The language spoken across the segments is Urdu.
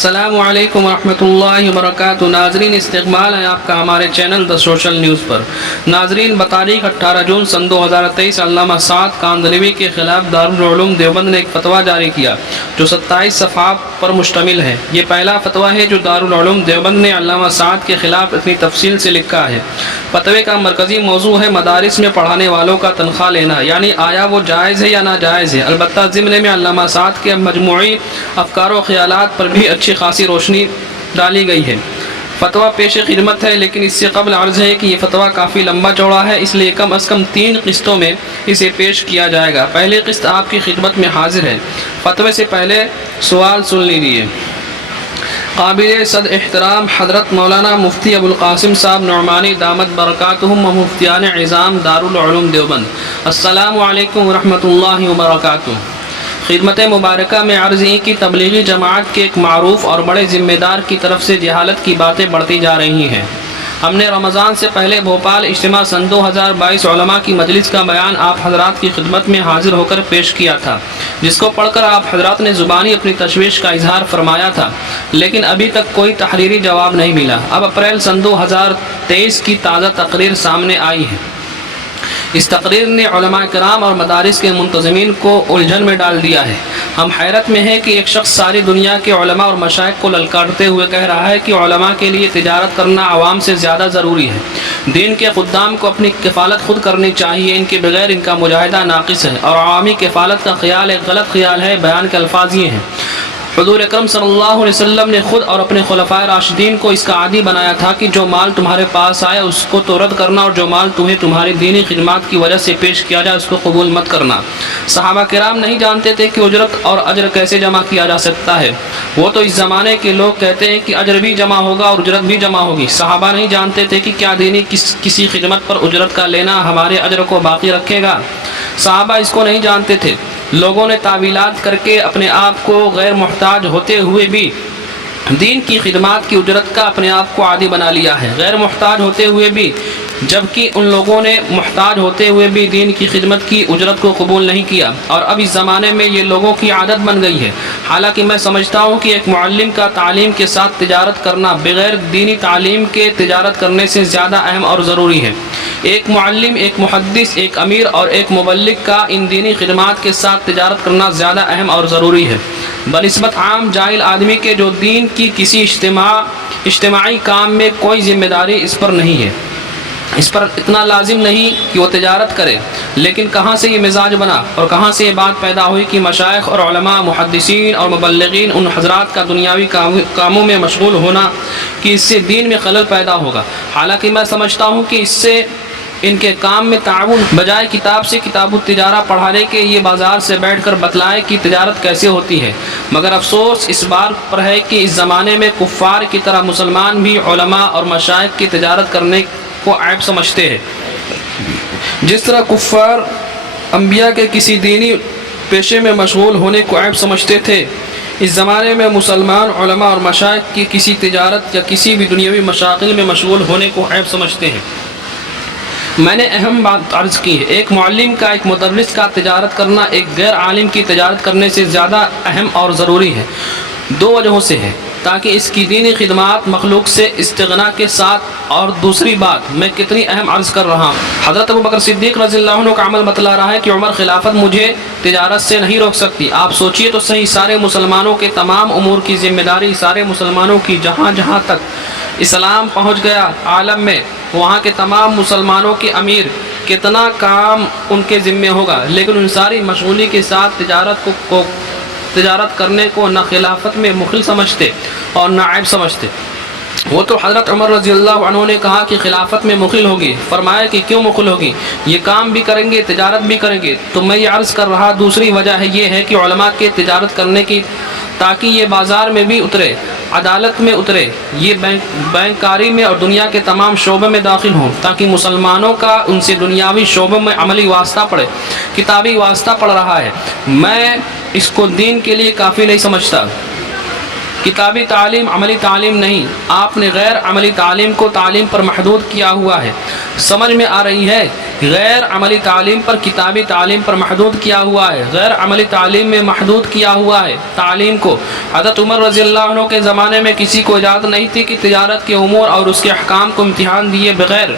السلام علیکم ورحمۃ اللہ وبرکاتہ۔ ناظرین، استقبال ہے آپ کا ہمارے چینل دا سوشل نیوز پر۔ ناظرین، بتاریخ 18 جون سن 2023 علامہ سعد کاندھلوی کے خلاف دارالعلوم دیوبند نے ایک فتویٰ جاری کیا جو 27 صفحات پر مشتمل ہے۔ یہ پہلا فتویٰ ہے جو دارالعلوم دیوبند نے علامہ سعد کے خلاف اتنی تفصیل سے لکھا ہے۔ فتوے کا مرکزی موضوع ہے مدارس میں پڑھانے والوں کا تنخواہ لینا، یعنی آیا وہ جائز ہے یا ناجائز ہے۔ البتہ ضمن میں علامہ سعد کے مجموعی افکار و خیالات پر بھی اچھی خاصی روشنی ڈالی گئی ہے۔ فتویٰ پیش خدمت ہے، لیکن اس سے قبل عرض ہے کہ یہ فتویٰ کافی لمبا چوڑا ہے، اس لیے کم از کم 3 قسطوں میں اسے پیش کیا جائے گا۔ پہلی قسط آپ کی خدمت میں حاضر ہے۔ فتوے سے پہلے سوال سن لیجیے۔ قابل صد احترام حضرت مولانا مفتی ابوالقاسم صاحب نعمانی دامت برکاتہم و مفتیان عظام دارالعلوم دیوبند، السلام علیکم ورحمۃ اللہ وبرکاتہ۔ خدمت مبارکہ میں عرض ہے کہ تبلیغی جماعت کے ایک معروف اور بڑے ذمہ دار کی طرف سے جہالت کی باتیں بڑھتی جا رہی ہیں۔ ہم نے رمضان سے پہلے بھوپال اجتماع سن 2022 علماء کی مجلس کا بیان آپ حضرات کی خدمت میں حاضر ہو کر پیش کیا تھا، جس کو پڑھ کر آپ حضرات نے زبانی اپنی تشویش کا اظہار فرمایا تھا، لیکن ابھی تک کوئی تحریری جواب نہیں ملا۔ اب اپریل سن 2023 کی تازہ تقریر سامنے آئی ہے۔ اس تقریر نے علماء کرام اور مدارس کے منتظمین کو الجھن میں ڈال دیا ہے۔ ہم حیرت میں ہیں کہ ایک شخص ساری دنیا کے علماء اور مشائخ کو للکارتے ہوئے کہہ رہا ہے کہ علماء کے لیے تجارت کرنا عوام سے زیادہ ضروری ہے۔ دین کے خدام کو اپنی کفالت خود کرنی چاہیے، ان کے بغیر ان کا مجاہدہ ناقص ہے، اور عوامی کفالت کا خیال ایک غلط خیال ہے۔ بیان کے الفاظ یہ ہیں: حضور اکرم صلی اللہ علیہ وسلم نے خود اور اپنے خلفائے راشدین کو اس کا عادی بنایا تھا کہ جو مال تمہارے پاس آئے اس کو تو رد کرنا، اور جو مال تمہیں تمہاری دینی خدمات کی وجہ سے پیش کیا جائے اس کو قبول مت کرنا۔ صحابہ کرام نہیں جانتے تھے کہ اجرت اور اجر کیسے جمع کیا جا سکتا ہے۔ وہ تو اس زمانے کے لوگ کہتے ہیں کہ اجر بھی جمع ہوگا اور اجرت بھی جمع ہوگی۔ صحابہ نہیں جانتے تھے کہ کیا دینی کسی خدمت پر اجرت کا لینا ہمارے اجر کو باقی رکھے گا۔ صحابہ اس کو نہیں جانتے تھے۔ لوگوں نے تعویلات کر کے اپنے آپ کو غیر محتاج ہوتے ہوئے بھی دین کی خدمات کی اجرت کا اپنے آپ کو عادی بنا لیا ہے، غیر محتاج ہوتے ہوئے بھی، جبکہ ان لوگوں نے محتاج ہوتے ہوئے بھی دین کی خدمت کی اجرت کو قبول نہیں کیا، اور اب اس زمانے میں یہ لوگوں کی عادت بن گئی ہے۔ حالانکہ میں سمجھتا ہوں کہ ایک معلم کا تعلیم کے ساتھ تجارت کرنا بغیر دینی تعلیم کے تجارت کرنے سے زیادہ اہم اور ضروری ہے۔ ایک معلم، ایک محدث، ایک امیر اور ایک مبلغ کا ان دینی خدمات کے ساتھ تجارت کرنا زیادہ اہم اور ضروری ہے بنسبت عام جاہل آدمی کے جو دین کی کسی اجتماعی کام میں کوئی ذمہ داری اس پر نہیں ہے، اس پر اتنا لازم نہیں کہ وہ تجارت کرے۔ لیکن کہاں سے یہ مزاج بنا اور کہاں سے یہ بات پیدا ہوئی کہ مشائخ اور علماء، محدثین اور مبلغین، ان حضرات کا دنیاوی کاموں میں مشغول ہونا کہ اس سے دین میں خلل پیدا ہوگا؟ حالانکہ میں سمجھتا ہوں کہ اس سے ان کے کام میں تعاون بجائے کتاب سے کتاب التجارہ پڑھانے کے یہ بازار سے بیٹھ کر بتلائے کہ تجارت کیسے ہوتی ہے۔ مگر افسوس اس بات پر ہے کہ اس زمانے میں کفار کی طرح مسلمان بھی علماء اور مشائخ کی تجارت کرنے کو عیب سمجھتے ہیں۔ جس طرح کفار انبیاء کے کسی دینی پیشے میں مشغول ہونے کو عیب سمجھتے تھے، اس زمانے میں مسلمان علماء اور مشائخ کی کسی تجارت یا کسی بھی دنیاوی مشاغل میں مشغول ہونے کو عیب سمجھتے ہیں۔ میں نے اہم بات عرض کی ہے، ایک معلم کا، ایک مدرس کا تجارت کرنا ایک غیر عالم کی تجارت کرنے سے زیادہ اہم اور ضروری ہے۔ 2 وجہوں سے ہے: تاکہ اس کی دینی خدمات مخلوق سے استغنا کے ساتھ، اور دوسری بات میں کتنی اہم عرض کر رہا ہوں، حضرت ابوبکر صدیق رضی اللہ عنہ کا عمل بتلا رہا ہے کہ عمر خلافت مجھے تجارت سے نہیں روک سکتی۔ آپ سوچئے تو صحیح، سارے مسلمانوں کے تمام امور کی ذمہ داری، سارے مسلمانوں کی جہاں جہاں تک اسلام پہنچ گیا عالم میں، وہاں کے تمام مسلمانوں کے امیر، کتنا کام ان کے ذمہ ہوگا، لیکن ان ساری مشغولی کے ساتھ تجارت کرنے کو نہ خلافت میں مخل سمجھتے اور نہ عیب سمجھتے۔ وہ تو حضرت عمر رضی اللہ عنہ نے کہا کہ خلافت میں مخل ہوگی۔ فرمایا کہ کیوں مخل ہوگی؟ یہ کام بھی کریں گے، تجارت بھی کریں گے۔ تو میں یہ عرض کر رہا، دوسری وجہ ہے یہ ہے کہ علماء کے تجارت کرنے کی، تاکہ یہ بازار میں بھی اترے، عدالت میں اترے، یہ بینکاری میں اور دنیا کے تمام شعبے میں داخل ہوں، تاکہ مسلمانوں کا ان سے دنیاوی شعبوں میں عملی واسطہ پڑے، کتابی واسطہ پڑ رہا ہے۔ میں اس کو دین کے لیے کافی نہیں سمجھتا۔ کتابی تعلیم عملی تعلیم نہیں، آپ نے غیر عملی تعلیم کو تعلیم پر محدود کیا ہوا ہے۔ سمجھ میں آ رہی ہے غیر عملی تعلیم پر کتابی تعلیم پر محدود کیا ہوا ہے، غیر عملی تعلیم میں محدود کیا ہوا ہے تعلیم کو۔ حضرت عمر رضی اللہ عنہ کے زمانے میں کسی کو اجازت نہیں تھی کہ تجارت کے امور اور اس کے احکام کو امتحان دیے بغیر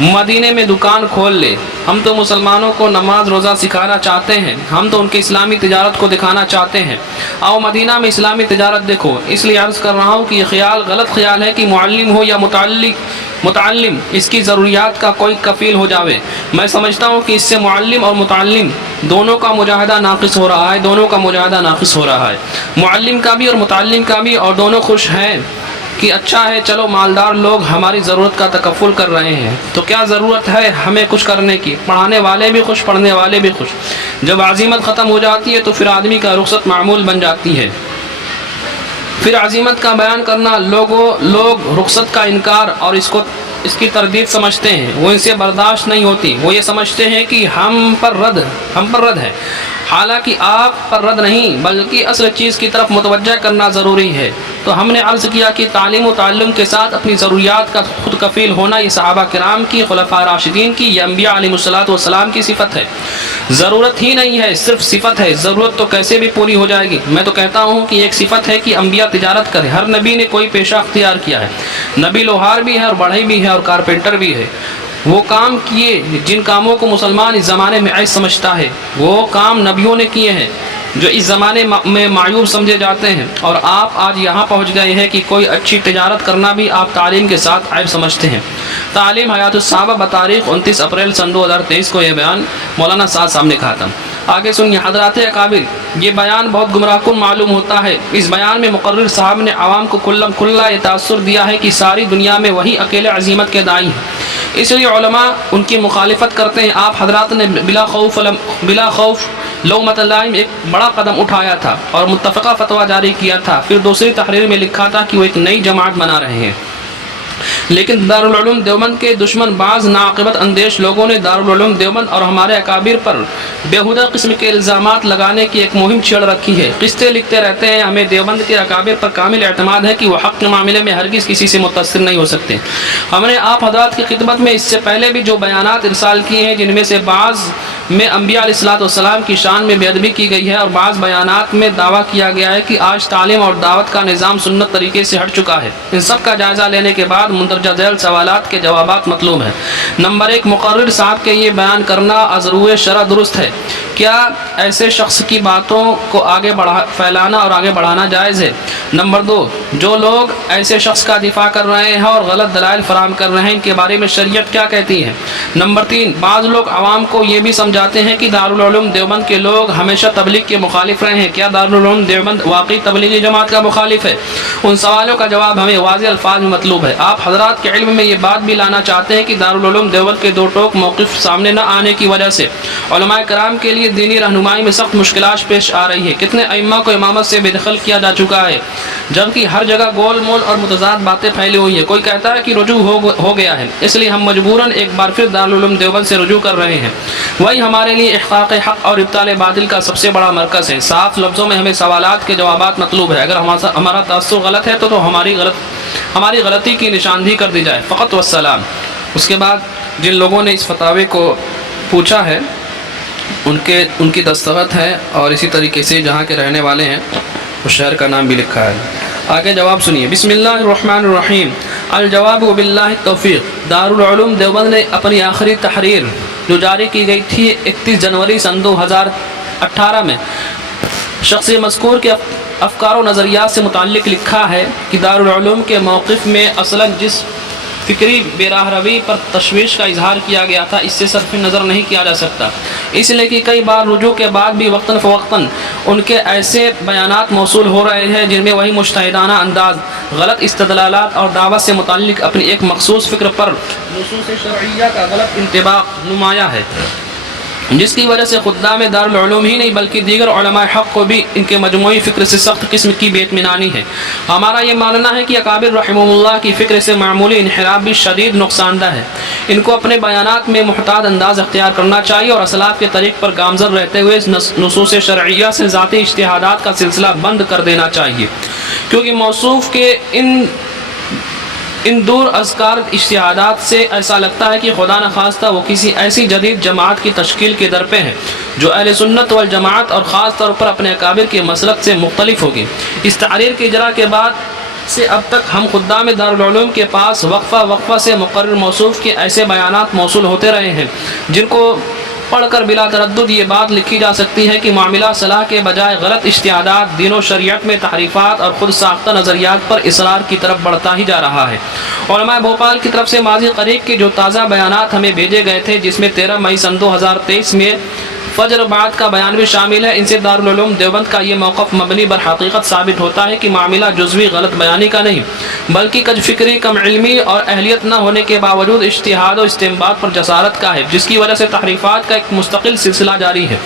مدینے میں دکان کھول لے۔ ہم تو مسلمانوں کو نماز روزہ سکھانا چاہتے ہیں، ہم تو ان کے اسلامی تجارت کو دکھانا چاہتے ہیں، آؤ مدینہ میں اسلامی تجارت دیکھو۔ اس لیے عرض کر رہا ہوں کہ یہ خیال غلط خیال ہے کہ معلم ہو یا متعلم اس کی ضروریات کا کوئی کفیل ہو جاوے۔ میں سمجھتا ہوں کہ اس سے معلم اور متعلم دونوں کا مجاہدہ ناقص ہو رہا ہے، دونوں کا مجاہدہ ناقص ہو رہا ہے، معلم کا بھی اور متعلم کا بھی، اور دونوں خوش ہیں کہ اچھا ہے چلو مالدار لوگ ہماری ضرورت کا تکفل کر رہے ہیں، تو کیا ضرورت ہے ہمیں کچھ کرنے کی؟ پڑھانے والے بھی خوش، پڑھنے والے بھی خوش۔ جب عزیمت ختم ہو جاتی ہے تو پھر آدمی کا رخصت معمول بن جاتی ہے، پھر عزیمت کا بیان کرنا لوگ رخصت کا انکار اور اس کی تردید سمجھتے ہیں، وہ ان سے برداشت نہیں ہوتی، وہ یہ سمجھتے ہیں کہ ہم پر رد ہے، حالانکہ آپ پر رد نہیں بلکہ اصل چیز کی طرف متوجہ کرنا ضروری ہے۔ تو ہم نے عرض کیا کہ تعلیم و تعلم کے ساتھ اپنی ضروریات کا خود کفیل ہونا یہ صحابہ کرام کی، خلفاء راشدین کی، یہ انبیاء علیہ الصلوۃ کی صفت ہے، ضرورت ہی نہیں ہے، صرف صفت ہے۔ ضرورت تو کیسے بھی پوری ہو جائے گی۔ میں تو کہتا ہوں کہ ایک صفت ہے کہ انبیاء تجارت کرے، ہر نبی نے کوئی پیشہ اختیار کیا ہے، نبی لوہار بھی ہے اور بڑھئی بھی ہے اور کارپینٹر بھی ہے، وہ کام کیے جن کاموں کو مسلمان اس زمانے میں عیب سمجھتا ہے، وہ کام نبیوں نے کیے ہیں جو اس زمانے میں معیوب سمجھے جاتے ہیں، اور آپ آج یہاں پہنچ گئے ہیں کہ کوئی اچھی تجارت کرنا بھی آپ تعلیم کے ساتھ عیب سمجھتے ہیں۔ تعلیم حیات الصحابہ بتاریخ 29 اپریل سن 2023 کو یہ بیان مولانا سعد صاحب نے کہا تھا۔ آگے سنیے حضرات اکابر، یہ بیان بہت گمراہ کن معلوم ہوتا ہے۔ اس بیان میں مقرر صاحب نے عوام کو کھلا یہ تاثر دیا ہے کہ ساری دنیا میں وہی اکیلے عزیمت کے داعی ہیں، اس لیے علماء ان کی مخالفت کرتے ہیں۔ آپ حضرات نے بلا خوف لومۃ لائم ایک بڑا قدم اٹھایا تھا اور متفقہ فتویٰ جاری کیا تھا، پھر دوسری تحریر میں لکھا تھا کہ وہ ایک نئی جماعت بنا رہے ہیں، لیکن دارالعلوم دیوبند کے دشمن بعض ناعاقبت اندیش لوگوں نے دارالعلوم دیوبند اور ہمارے اکابر پر بیہودہ قسم کے الزامات لگانے کی ایک مہم چھیڑ رکھی ہے۔ قصے لکھتے رہتے ہیں، ہمیں دیوبند کے اکابر پر کامل اعتماد ہے کہ وہ حق کے معاملے میں ہرگز کسی سے متاثر نہیں ہو سکتے۔ ہم نے آپ حضرات کی خدمت میں اس سے پہلے بھی جو بیانات ارسال کیے ہیں، جن میں سے بعض میں انبیاء علیہ السلام کی شان میں بے ادبی کی گئی ہے، اور بعض بیانات میں دعویٰ کیا گیا ہے کہ آج تعلیم اور دعوت کا نظام سنت طریقے سے ہٹ چکا ہے۔ ان سب کا جائزہ لینے کے بعد مندرجہ ذیل سوالات کے جوابات مطلوب ہیں۔ نمبر 1، مقرر صاحب کے یہ بیان کرنا از روئے شرع درست ہے؟ کیا ایسے شخص کی باتوں کو آگے پھیلانا اور آگے بڑھانا جائز ہے؟ نمبر 2، جو لوگ ایسے شخص کا دفاع کر رہے ہیں اور غلط دلائل فراہم کر رہے ہیں، ان کے بارے میں شریعت کیا کہتی ہے؟ نمبر 3، بعض لوگ عوام کو یہ بھی سمجھاتے ہیں کہ دارالعلوم دیوبند کے لوگ ہمیشہ تبلیغ کے مخالف رہے ہیں، کیا دارالعلوم دیوبند واقعی تبلیغی جماعت کا مخالف ہے؟ ان سوالوں کا جواب ہمیں واضح الفاظ میں مطلوب ہے۔ آپ حضرات کے علم میں یہ بات بھی لانا چاہتے ہیں کہ دارالعلوم دیوبند کے دو ٹوک موقف سامنے نہ آنے کی وجہ سے علماء کرام کے لیے دینی رہنمائی میں سخت مشکلات پیش آ رہی ہے۔ کتنے ائمہ کو امامت سے بے دخل کیا جا چکا ہے، جبکہ ہر جگہ گول مول اور متضاد باتیں پھیلی ہوئی ہیں۔ کوئی کہتا ہے کہ رجوع ہو گیا ہے، اس لیے ہم مجبوراً ایک بار پھر دارالعلوم دیوبند سے رجوع کر رہے ہیں۔ وہی ہمارے لیے احقاق حق اور ابطال باطل کا سب سے بڑا مرکز ہے۔ صاف لفظوں میں ہمیں سوالات کے جوابات مطلوب ہے۔ اگر ہمارا تاثر غلط ہے تو ہماری غلطی کی نشاندہی کر دی جائے، فقط والسلام۔ اس کے بعد جن لوگوں نے اس فتاوے کو پوچھا ہے ان کی دستخط ہے، اور اسی طریقے سے جہاں کے رہنے والے ہیں اس شہر کا نام بھی لکھا ہے۔ آگے جواب سنیے۔ بسم اللہ الرحمن الرحیم۔ الجواب باللہ التوفیق۔ دارالعلوم دیوبند نے اپنی آخری تحریر جو جاری کی گئی تھی 31 جنوری سن 2018 میں شخص مذکور کے افکار و نظریات سے متعلق لکھا ہے کہ دارالعلوم کے موقف میں اصلاً جس فکری بے راہ روی پر تشویش کا اظہار کیا گیا تھا، اس سے صرف نظر نہیں کیا جا سکتا، اس لیے کہ کئی بار رجوع کے بعد بھی وقتاً فوقتاً ان کے ایسے بیانات موصول ہو رہے ہیں جن میں وہی مجتہدانہ انداز، غلط استدلالات اور دعوت سے متعلق اپنی ایک مخصوص فکر پر نصوص شرعیہ کا غلط انطباق نمایاں ہے، جس کی وجہ سے خدام دارالعلوم ہی نہیں بلکہ دیگر علماء حق کو بھی ان کے مجموعی فکر سے سخت قسم کی بے اطمینانی ہے۔ ہمارا یہ ماننا ہے کہ اکابر رحمہم اللہ کی فکر سے معمولی انحراف بھی شدید نقصان دہ ہے۔ ان کو اپنے بیانات میں محتاط انداز اختیار کرنا چاہیے اور اسلاف کے طریق پر گامزن رہتے ہوئے نصوص شرعیہ سے ذاتی اجتہادات کا سلسلہ بند کر دینا چاہیے، کیونکہ موصوف کے ان ان دور اذکار اجتہادات سے ایسا لگتا ہے کہ خدا نخواستہ وہ کسی ایسی جدید جماعت کی تشکیل کے در پہ ہیں جو اہل سنت والجماعت اور خاص طور پر اپنے اکابر کے مسلک سے مختلف ہوگی۔ اس تحریر کے اجرا کے بعد سے اب تک ہم خدام دارالعلوم کے پاس وقفہ سے مقرر موصوف کے ایسے بیانات موصول ہوتے رہے ہیں جن کو پڑھ کر بلا تردد یہ بات لکھی جا سکتی ہے کہ معاملہ صلاح کے بجائے غلط اجتہادات، دین و شریعت میں تحریفات اور خود ساختہ نظریات پر اصرار کی طرف بڑھتا ہی جا رہا ہے۔ علماء بھوپال کی طرف سے ماضی قریب کے جو تازہ بیانات ہمیں بھیجے گئے تھے، جس میں 13 مئی سن 2023 میں فجر بعد کا بیان بھی شامل ہے، ان سے دارالعلوم دیوبند کا یہ موقف مبنی بر حقیقت ثابت ہوتا ہے کہ معاملہ جزوی غلط بیانی کا نہیں بلکہ کج فکری، کم علمی اور اہلیت نہ ہونے کے باوجود اجتہاد و استنباط پر جسارت کا ہے، جس کی وجہ سے تحریفات کا ایک مستقل سلسلہ جاری ہے۔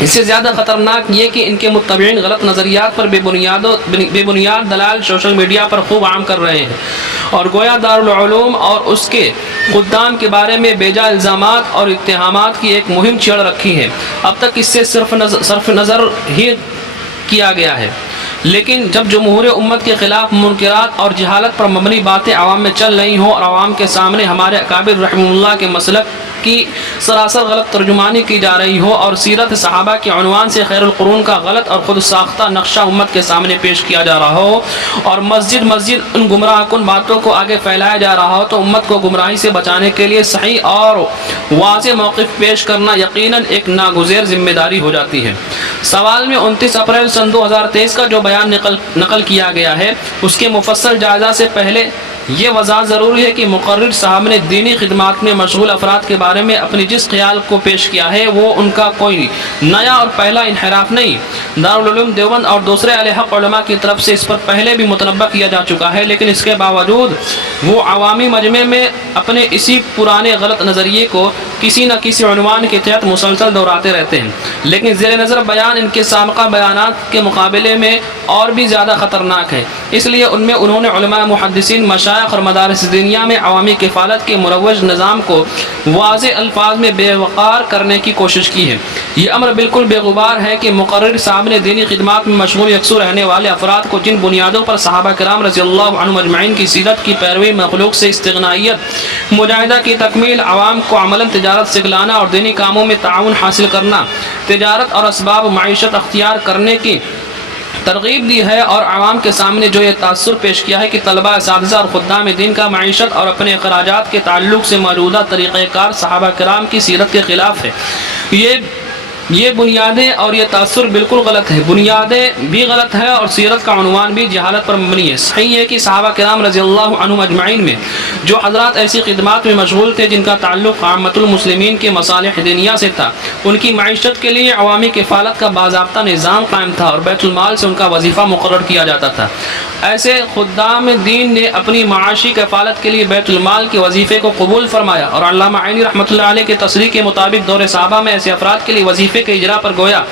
اس سے زیادہ خطرناک یہ کہ ان کے متبعین غلط نظریات پر بے بنیاد دلائل سوشل میڈیا پر خوب عام کر رہے ہیں اور گویا دارالعلوم اور اس کے خدام کے بارے میں بیجا الزامات اور اتہامات کی ایک مہم چھیڑ رکھی ہے۔ اب تک اس سے صرف نظر ہی کیا گیا ہے، لیکن جب جمہور امت کے خلاف منکرات اور جہالت پر مبنی باتیں عوام میں چل رہی ہوں اور عوام کے سامنے ہمارے اکابر رحمہ اللہ کے مسلک کی سراسر غلط ترجمانی کی جا رہی ہو اور سیرت صحابہ کے عنوان سے خیر القرون کا غلط اور خود ساختہ نقشہ امت کے سامنے پیش کیا جا رہا ہو اور مسجد ان گمراہ کن باتوں کو آگے پھیلایا جا رہا ہو تو امت کو گمراہی سے بچانے کے لیے صحیح اور واضح موقف پیش کرنا یقیناً ایک ناگزیر ذمہ داری ہو جاتی ہے۔ سوال میں 29 اپریل سن 2023 کا جو بیان نقل کیا گیا ہے، اس کے مفصل جائزہ سے پہلے یہ وضاحت ضروری ہے کہ مقرر صاحب نے دینی خدمات میں مشغول افراد کے بارے میں اپنی جس خیال کو پیش کیا ہے وہ ان کا کوئی نیا اور پہلا انحراف نہیں۔ دارالعلوم دیوبند اور دوسرے اہل حق علماء کی طرف سے اس پر پہلے بھی متنبہ کیا جا چکا ہے، لیکن اس کے باوجود وہ عوامی مجمع میں اپنے اسی پرانے غلط نظریے کو کسی نہ کسی عنوان کے تحت مسلسل دہراتے رہتے ہیں، لیکن زیر نظر بیان ان کے سابقہ بیانات کے مقابلے میں اور بھی زیادہ خطرناک ہے۔ اس لیے ان میں انہوں نے علماء محدثین، مشائخ اور مدارس دینیہ میں عوامی کفالت کے مروج نظام کو واضح الفاظ میں بے وقار کرنے کی کوشش کی ہے۔ یہ امر بالکل بے غبار ہے کہ مقرر صاحب نے دینی خدمات میں مشغول یکسو رہنے والے افراد کو جن بنیادوں پر صحابہ کرام رضی اللہ عنہم اجمعین کی سیرت کی پیروی، مخلوق سے استغنائیت، مجاہدہ کی تکمیل، عوام کو عملاً تجارت سکھلانا اور دینی کاموں میں تعاون حاصل کرنا، تجارت اور اسباب معیشت اختیار کرنے کی ترغیب دی ہے، اور عوام کے سامنے جو یہ تاثر پیش کیا ہے کہ طلبہ، اساتذہ اور خدام دین کا معیشت اور اپنے اخراجات کے تعلق سے موجودہ طریقہ کار صحابہ کرام کی سیرت کے خلاف ہے، یہ بنیادیں اور یہ تاثر بالکل غلط ہے، بنیادیں بھی غلط ہے اور سیرت کا عنوان بھی جہالت پر مبنی ہے۔ صحیح ہے کہ صحابہ کرام رضی اللہ عنہم اجمعین میں جو حضرات ایسی خدمات میں مشغول تھے جن کا تعلق عامۃ المسلمین کے مصالح دینیہ سے تھا، ان کی معیشت کے لیے عوامی کفالت کا باضابطہ نظام قائم تھا اور بیت المال سے ان کا وظیفہ مقرر کیا جاتا تھا۔ ایسے خدام دین نے اپنی معاشی کفالت کے لیے بیت المال کے وظیفے کو قبول فرمایا، اور علامہ عینی رحمۃ اللہ علیہ کے تصریح کے مطابق دور صحابہ میں ایسے افراد کے لیے وظیفے کے اجرا پر گویا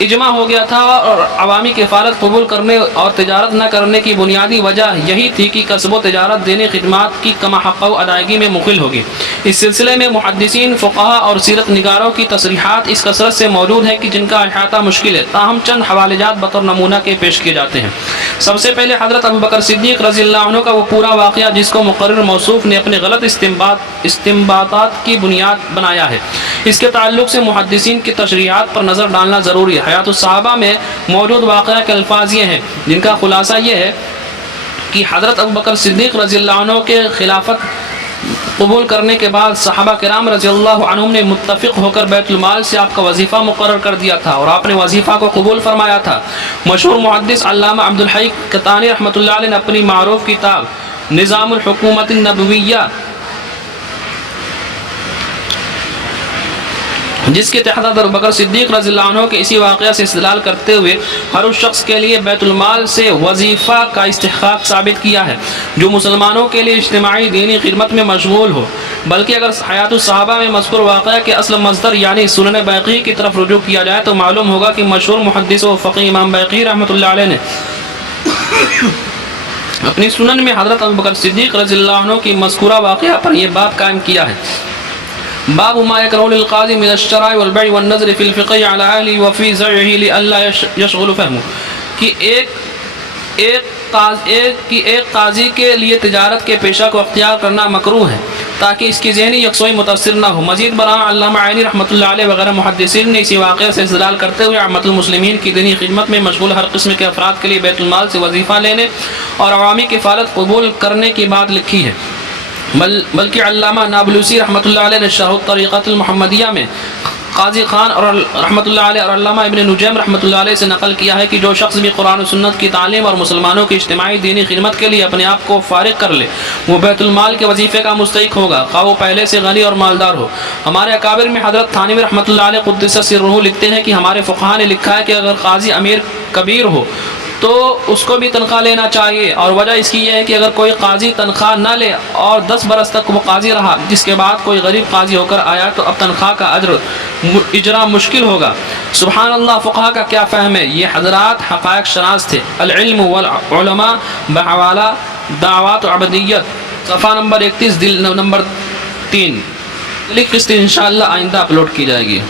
اجماع ہو گیا تھا، اور عوامی کفالت قبول کرنے اور تجارت نہ کرنے کی بنیادی وجہ یہی تھی کہ کسب و تجارت دینی خدمات کی کما حق و ادائیگی میں مخل ہوگی۔ اس سلسلے میں محدثین، فقہا اور سیرت نگاروں کی تصریحات اس کثرت سے موجود ہیں کہ جن کا احاطہ مشکل ہے، تاہم چند حوالے جات بطور نمونہ کے پیش کیے جاتے ہیں۔ سب سے پہلے حضرت ابوبکر صدیق رضی اللہ عنہ کا وہ پورا واقعہ جس کو مقرر موصوف نے اپنے غلط استنباطات کی بنیاد بنایا ہے، اس کے تعلق سے محدثین کی تشریحات پر نظر ڈالنا ضروری ہے۔ حیات الصحابہ میں موجود واقعہ کے الفاظ یہ ہیں جن کا خلاصہ یہ ہے کہ حضرت ابوبکر صدیق رضی اللہ عنہ کے خلافت قبول کرنے کے بعد صحابہ کرام رضی اللہ عنہم نے متفق ہو کر بیت المال سے آپ کا وظیفہ مقرر کر دیا تھا اور آپ نے وظیفہ کو قبول فرمایا تھا۔ مشہور محدث علامہ عبدالحی کتانی رحمۃ اللہ علیہ نے اپنی معروف کتاب نظام الحکومت النبویہ، جس کے تحت حضرت ابوبکر صدیق رضی اللہ عنہ کے اسی واقعہ سے استدلال کرتے ہوئے ہر اس شخص کے لیے بیت المال سے وظیفہ کا استحقاق ثابت کیا ہے جو مسلمانوں کے لیے اجتماعی دینی خدمت میں مشغول ہو، بلکہ اگر حیات الصحابہ میں مذکور واقعہ کے اصل مصدر یعنی سنن بیہقی کی طرف رجوع کیا جائے تو معلوم ہوگا کہ مشہور محدث و فقیہ امام بیہقی رحمۃ اللہ علیہ نے اپنی سنن میں حضرت ابوبکر صدیق رضی اللہ عنہ کی مذکورہ واقعہ پر یہ باب قائم کیا ہے۔ باب ما يكره للقاضي من الشراء والبيع والنظر في الفقه على اهله وفي زرعه لئلا يشغل فهمه، کہ ایک ایک قاضی کے لیے تجارت کے پیشہ کو اختیار کرنا مکروہ ہے تاکہ اس کی ذہنی یکسوئی متاثر نہ ہو۔ مزید برآں علامہ عینی رحمۃ اللہ علیہ وغیرہ محدثین نے اسی واقعہ سے استدلال کرتے ہوئے عامۃ المسلمین کی دینی خدمت میں مشغول ہر قسم کے افراد کے لیے بیت المال سے وظیفہ لینے اور عوامی کفالت قبول کرنے کی بات لکھی ہے۔ بلکہ علامہ نابلوسی رحمۃ اللہ علیہ نے شرح الطریقۃ المحمدیہ میں قاضی خان اور رحمۃ اللہ علیہ اور علامہ ابن نجیم رحمۃ اللہ علیہ سے نقل کیا ہے کہ جو شخص بھی قرآن و سنت کی تعلیم اور مسلمانوں کی اجتماعی دینی خدمت کے لیے اپنے آپ کو فارغ کر لے وہ بیت المال کے وظیفے کا مستحق ہوگا، خواہ وہ پہلے سے غنی اور مالدار ہو۔ ہمارے اکابر میں حضرت تھانوی رحمۃ اللہ علیہ قدس سرہ لکھتے ہیں کہ ہمارے فقہا نے لکھا ہے کہ اگر قاضی امیر کبیر ہو تو اس کو بھی تنخواہ لینا چاہیے، اور وجہ اس کی یہ ہے کہ اگر کوئی قاضی تنخواہ نہ لے اور 10 برس تک وہ قاضی رہا، جس کے بعد کوئی غریب قاضی ہو کر آیا تو اب تنخواہ کا اجرا مشکل ہوگا۔ سبحان اللہ، فقہا کا کیا فہم ہے! یہ حضرات حقائق شناس تھے۔ العلم والعلماء بحوالہ دعوات و عبدیت، صفحہ نمبر 31 نمبر 3 قسط انشاءاللہ آئندہ اپلوڈ کی جائے گی۔